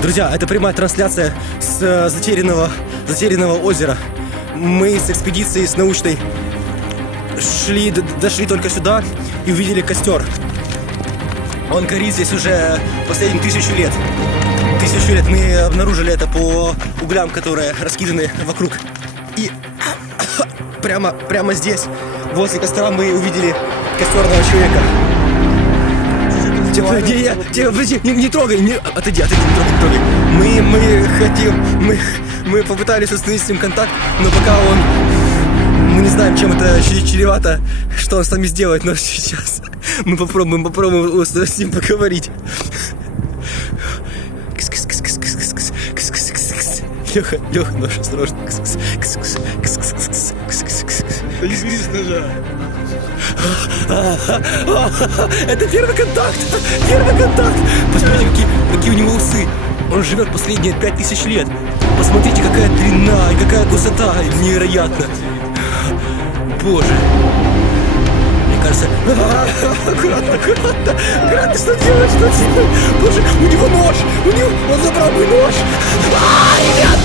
Друзья, это прямая трансляция с затерянного озера. Мы с экспедицией, с научной, дошли только сюда и увидели костер. Он горит здесь уже последние 1000 лет. 1000 лет. Мы обнаружили это по углям, которые раскиданы вокруг. И прямо здесь, возле костра, мы увидели костерного человека. Подожди, не трогай, отойди, не трогай. Мы попытались установить с ним контакт, но пока мы не знаем, чем это чревато, что он с нами сделает, но сейчас мы попробуем с ним поговорить. Леха, нож, осторожно. Избери с ножа. Это первый контакт! Посмотрите, какие у него усы. Он живет последние 5000 лет. Посмотрите, какая длина и какая высота. Невероятно. Боже. Мне кажется... Аккуратно, что делать? Боже, у него нож! Он забрал мой нож! Ребят!